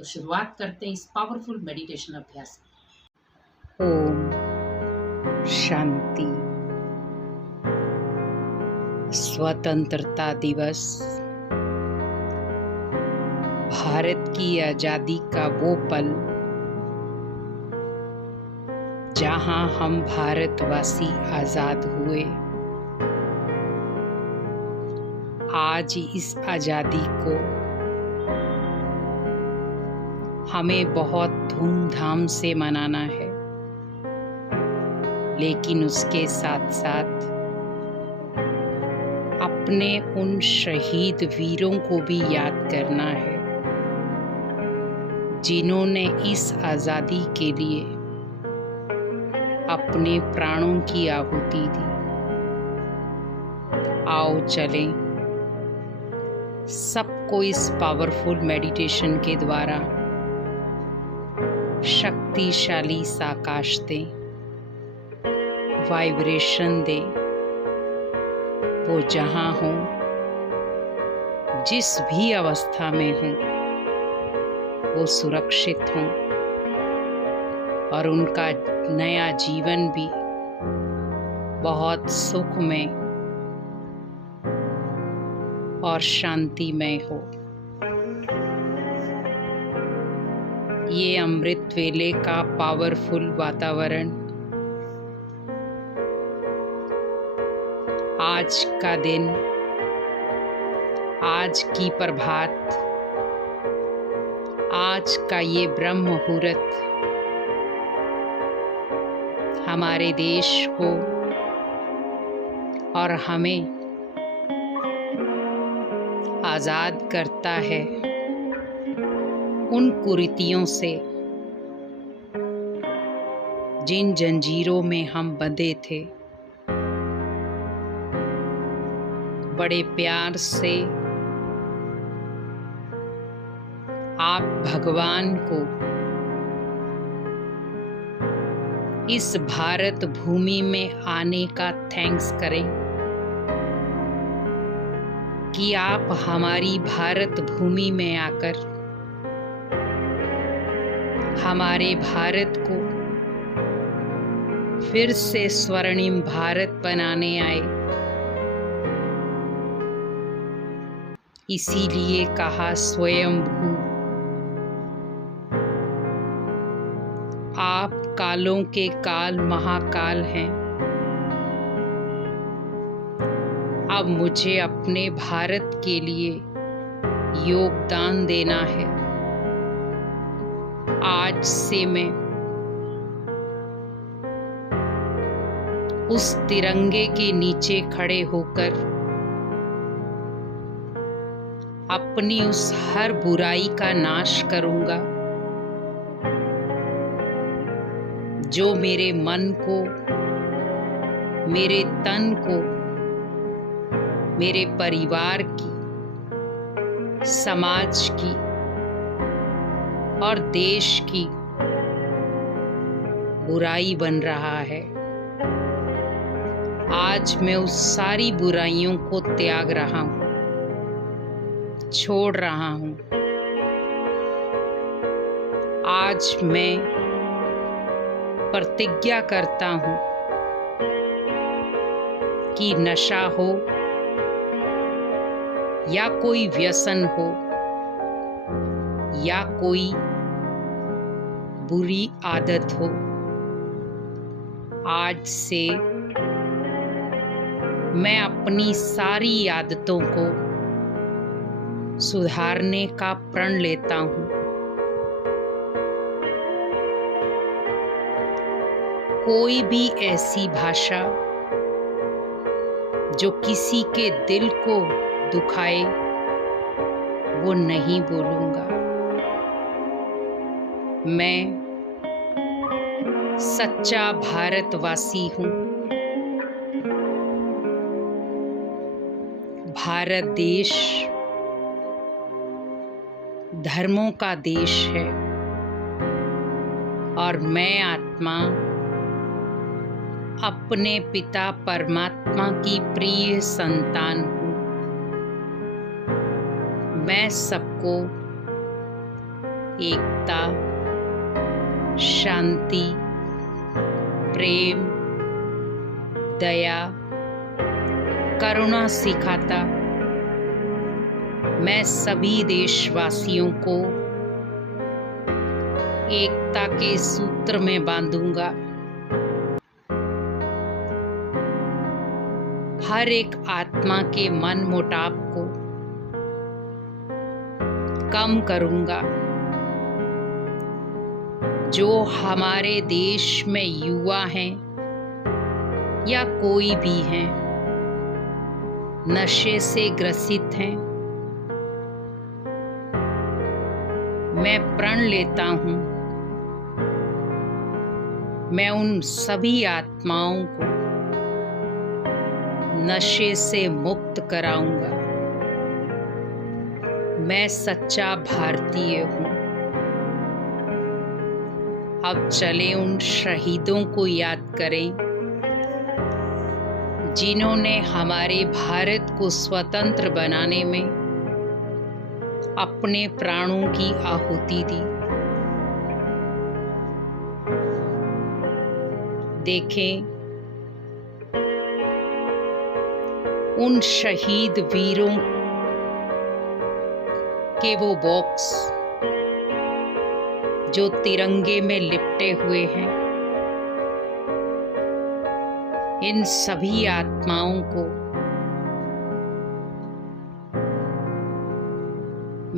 तो शुरुआत करते हैं इस पावरफुल मेडिटेशन अभ्यास की। ओम शांति। स्वतंत्रता दिवस भारत की आजादी का वो पल जहां हम भारतवासी आजाद हुए। आज इस आजादी को हमें बहुत धूमधाम से मनाना है, लेकिन उसके साथ साथ अपने उन शहीद वीरों को भी याद करना है जिन्होंने इस आजादी के लिए अपने प्राणों की आहुति दी। आओ चलें, सबको इस पावरफुल मेडिटेशन के द्वारा शक्तिशाली साकाश दें, वाइब्रेशन दें। वो जहां हों, जिस भी अवस्था में हों, वो सुरक्षित हों और उनका नया जीवन भी बहुत सुखमय और शांतिमय हो। ये अमृत वेले का पावरफुल वातावरण आज का दिन, आज की प्रभात, आज का ये ब्रह्म मुहूर्त हमारे देश को और हमें आजाद करता है उन कुरीतियों से जिन जंजीरों में हम बंधे थे। बड़े प्यार से आप भगवान को इस भारत भूमि में आने का थैंक्स करें कि आप हमारी भारत भूमि में आकर हमारे भारत को फिर से स्वर्णिम भारत बनाने आए। इसीलिए कहा स्वयंभू। आप कालों के काल महाकाल हैं। अब मुझे अपने भारत के लिए योगदान देना है। आज से मैं उस तिरंगे के नीचे खड़े होकर अपनी उस हर बुराई का नाश करूंगा जो मेरे मन को, मेरे तन को, मेरे परिवार की, समाज की और देश की बुराई बन रहा है। आज मैं उस सारी बुराइयों को त्याग रहा हूं, छोड़ रहा हूं। आज मैं प्रतिज्ञा करता हूं कि नशा हो या कोई व्यसन हो या कोई बुरी आदत हो, आज से मैं अपनी सारी आदतों को सुधारने का प्रण लेता हूं। कोई भी ऐसी भाषा जो किसी के दिल को दुखाए वो नहीं बोलूंगा। मैं सच्चा भारतवासी हूं। भारत देश धर्मों का देश है और मैं आत्मा अपने पिता परमात्मा की प्रिय संतान हूँ। मैं सबको एकता, शांति, प्रेम, दया, करुणा सिखाता मैं सभी देशवासियों को एकता के सूत्र में बांधूंगा। हर एक आत्मा के मन मुटाव को कम करूंगा। जो हमारे देश में युवा हैं या कोई भी हैं, नशे से ग्रसित हैं, मैं प्रण लेता हूं, मैं उन सभी आत्माओं को नशे से मुक्त कराऊंगा। मैं सच्चा भारतीय हूं। अब चले उन शहीदों को याद करें जिन्होंने हमारे भारत को स्वतंत्र बनाने में अपने प्राणों की आहुति दी। देखें उन शहीद वीरों के वो बॉक्स जो तिरंगे में लिपटे हुए हैं। इन सभी आत्माओं को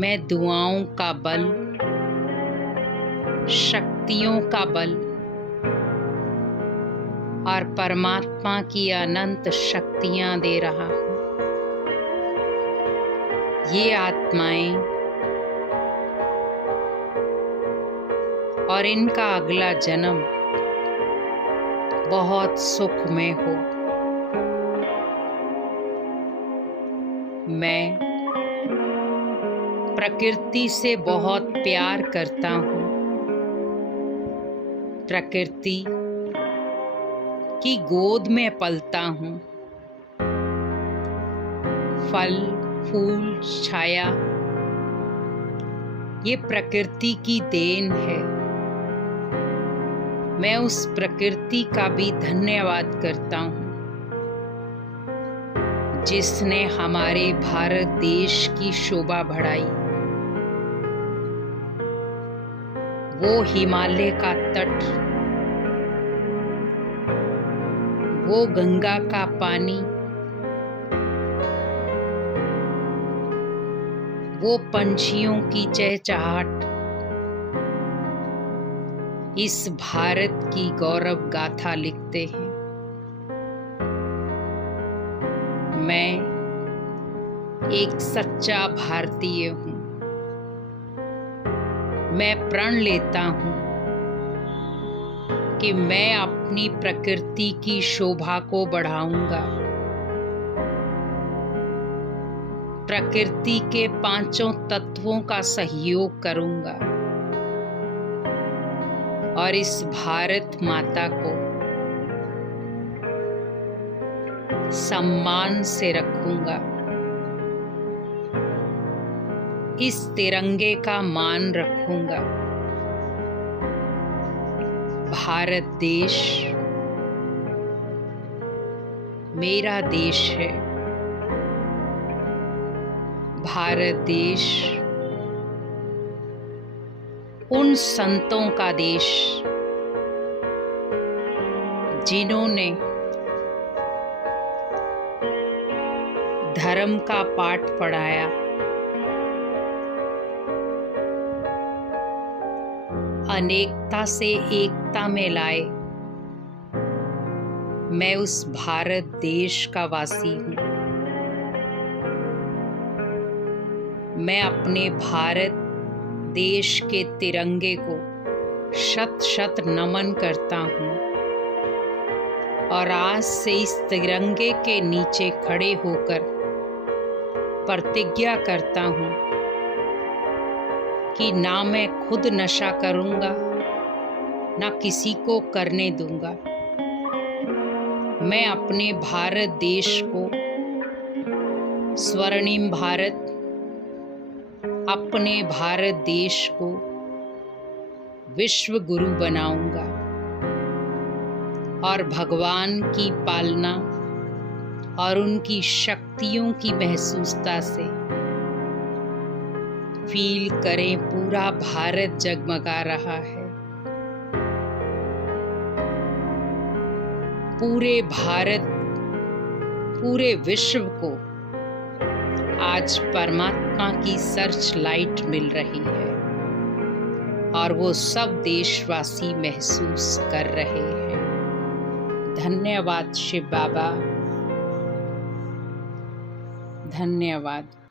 मैं दुआओं का बल, शक्तियों का बल और परमात्मा की अनंत शक्तियां दे रहा हूं। ये आत्माएं और इनका अगला जन्म बहुत सुखमय हो। मैं प्रकृति से बहुत प्यार करता हूँ। प्रकृति की गोद में पलता हूँ। फल, फूल, छाया ये प्रकृति की देन है। मैं उस प्रकृति का भी धन्यवाद करता हूँ जिसने हमारे भारत देश की शोभा बढ़ाई। वो हिमालय का तट, वो गंगा का पानी, वो पंछियों की चहचहाट इस भारत की गौरव गाथा लिखते हैं। मैं एक सच्चा भारतीय हूँ। मैं प्रण लेता हूँ कि मैं अपनी प्रकृति की शोभा को बढ़ाऊंगा। प्रकृति के पांचों तत्वों का सहयोग करूंगा और इस भारत माता को सम्मान से रखूंगा। इस तिरंगे का मान रखूंगा। भारत देश मेरा देश है। भारत देश उन संतों का देश जिन्होंने धर्म का पाठ पढ़ाया, अनेकता से एकता में लाए। मैं उस भारत देश का वासी हूँ। मैं अपने भारत देश के तिरंगे को शत शत नमन करता हूँ और आज से इस तिरंगे के नीचे खड़े होकर प्रतिज्ञा करता हूँ कि ना मैं खुद नशा करूँगा, ना किसी को करने दूंगा। मैं अपने भारत देश को स्वर्णिम भारत, अपने भारत देश को विश्व गुरु बनाऊंगा और भगवान की पालना और उनकी शक्तियों की महसूसता से फील करें पूरा भारत जगमगा रहा है। पूरे भारत, पूरे विश्व को आज परमात्मा की सर्च लाइट मिल रही है और वो सब देशवासी महसूस कर रहे हैं। धन्यवाद शिव बाबा, धन्यवाद।